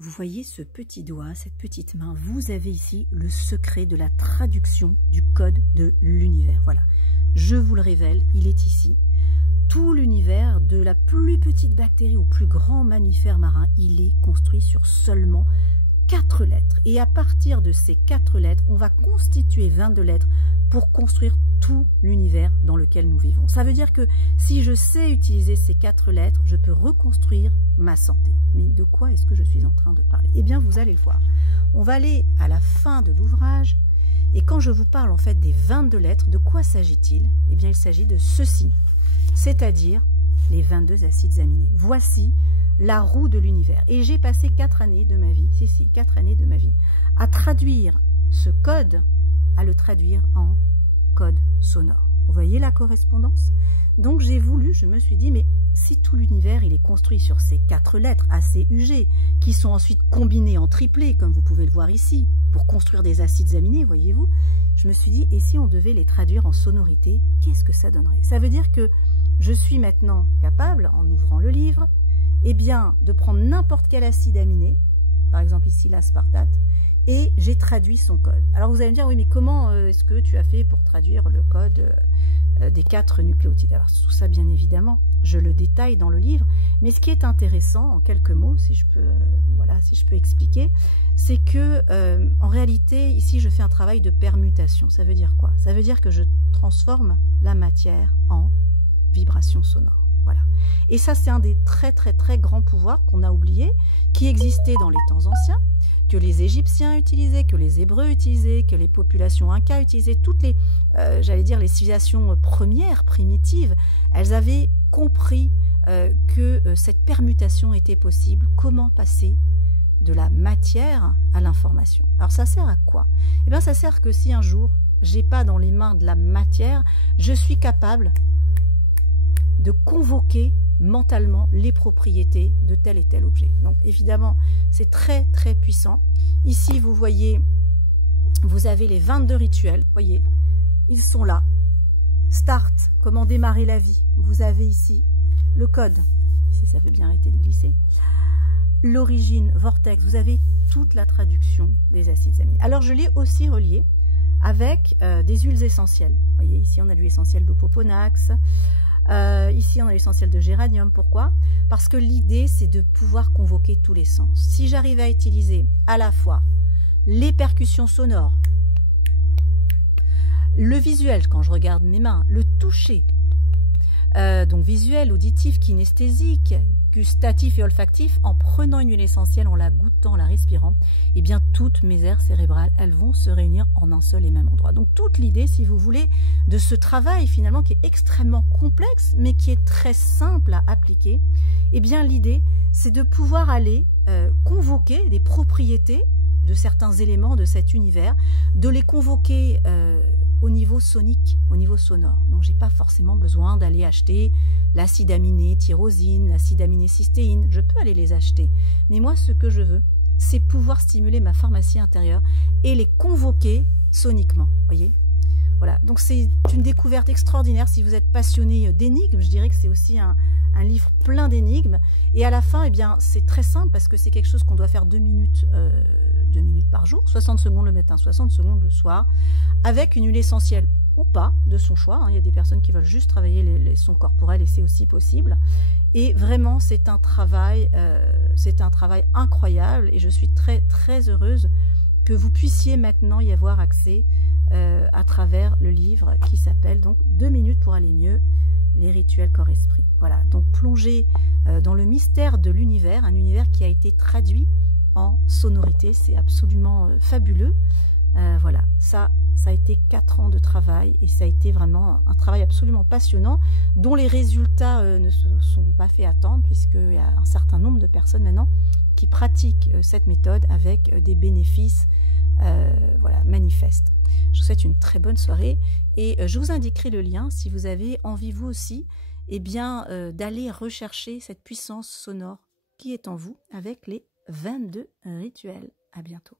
vous voyez ce petit doigt, cette petite main, vous avez ici le secret de la traduction du code de l'univers. Voilà, je vous le révèle, il est ici. Tout l'univers, de la plus petite bactérie au plus grand mammifère marin, il est construit sur seulement 4 lettres. Et à partir de ces 4 lettres, on va constituer 22 lettres pour construire tout l'univers dans lequel nous vivons. Ça veut dire que si je sais utiliser ces 4 lettres, je peux reconstruire ma santé. Mais de quoi est-ce que je suis en train de parler? Eh bien, vous allez le voir. On va aller à la fin de l'ouvrage. Et quand je vous parle en fait des 22 lettres, de quoi s'agit-il? Eh bien, il s'agit de ceci, c'est-à-dire les 22 acides aminés. Voici la roue de l'univers. Et j'ai passé 4 années de ma vie, 4 années de ma vie, à traduire ce code, à le traduire en code sonore. Vous voyez la correspondance? Donc j'ai voulu, je me suis dit, mais si tout l'univers il est construit sur ces 4 lettres ACUG, qui sont ensuite combinées en triplé, comme vous pouvez le voir ici, pour construire des acides aminés, voyez-vous, je me suis dit, et si on devait les traduire en sonorité, qu'est-ce que ça donnerait? Ça veut dire que je suis maintenant capable, en ouvrant le livre, eh bien, de prendre n'importe quel acide aminé, par exemple ici l'aspartate, et j'ai traduit son code. Alors vous allez me dire, oui, mais comment est-ce que tu as fait pour traduire le code des 4 nucléotides? Alors tout ça, bien évidemment, je le détaille dans le livre, mais ce qui est intéressant, en quelques mots, si je peux, voilà, si je peux expliquer, c'est que en réalité, ici, je fais un travail de permutation. Ça veut dire quoi? Ça veut dire que je transforme la matière en vibration sonore. Voilà. Et ça, c'est un des très grands pouvoirs qu'on a oublié, qui existait dans les temps anciens, que les Égyptiens utilisaient, que les Hébreux utilisaient, que les populations Incas utilisaient, toutes les, j'allais dire, les civilisations premières, primitives, elles avaient compris que cette permutation était possible. Comment passer de la matière à l'information? Alors ça sert à quoi? Eh bien, ça sert que si un jour, j'ai pas dans les mains de la matière, je suis capable de convoquer mentalement les propriétés de tel et tel objet. Donc évidemment, c'est très puissant. Ici, vous voyez, vous avez les 22 rituels, voyez, ils sont là. Start, comment démarrer la vie. Vous avez ici le code, si ça veut bien arrêter de glisser. L'origine, vortex, vous avez toute la traduction des acides aminés. Alors je l'ai aussi relié avec des huiles essentielles. Vous voyez, ici on a l'huile essentielle d'Opoponax. Ici, on a l'essentiel de géranium. Pourquoi? Parce que l'idée, c'est de pouvoir convoquer tous les sens. Si j'arrive à utiliser à la fois les percussions sonores, le visuel, quand je regarde mes mains, le toucher, donc visuel, auditif, kinesthésique, gustatif et olfactif, en prenant une huile essentielle, en la goûtant, en la respirant, eh bien toutes mes aires cérébrales, elles vont se réunir en un seul et même endroit. Donc toute l'idée, si vous voulez, de ce travail finalement qui est extrêmement complexe, mais qui est très simple à appliquer, eh bien l'idée, c'est de pouvoir aller convoquer des propriétés de certains éléments de cet univers, de les convoquer au niveau sonique, au niveau sonore. Donc, j'ai pas forcément besoin d'aller acheter l'acide aminé tyrosine, l'acide aminé cystéine. Je peux aller les acheter. Mais moi, ce que je veux, c'est pouvoir stimuler ma pharmacie intérieure et les convoquer soniquement. Voyez? Voilà. Donc, c'est une découverte extraordinaire. Si vous êtes passionné d'énigmes, je dirais que c'est aussi un livre plein d'énigmes. Et à la fin, eh bien, c'est très simple parce que c'est quelque chose qu'on doit faire 2 minutes par jour, 60 secondes le matin, 60 secondes le soir, avec une huile essentielle ou pas, de son choix. Il y a des personnes qui veulent juste travailler les sons corporels et c'est aussi possible. Et vraiment, c'est un travail incroyable et je suis très heureuse que vous puissiez maintenant y avoir accès à travers le livre qui s'appelle donc 2 minutes pour aller mieux, les rituels corps-esprit. Voilà, donc plongez dans le mystère de l'univers, un univers qui a été traduit en sonorité, c'est absolument fabuleux. Voilà, ça a été 4 ans de travail et ça a été vraiment un travail absolument passionnant dont les résultats ne se sont pas fait attendre puisqu'il y a un certain nombre de personnes maintenant qui pratiquent cette méthode avec des bénéfices voilà, manifestes. Je vous souhaite une très bonne soirée et je vous indiquerai le lien si vous avez envie vous aussi eh bien, d'aller rechercher cette puissance sonore qui est en vous avec les 22 rituels. À bientôt.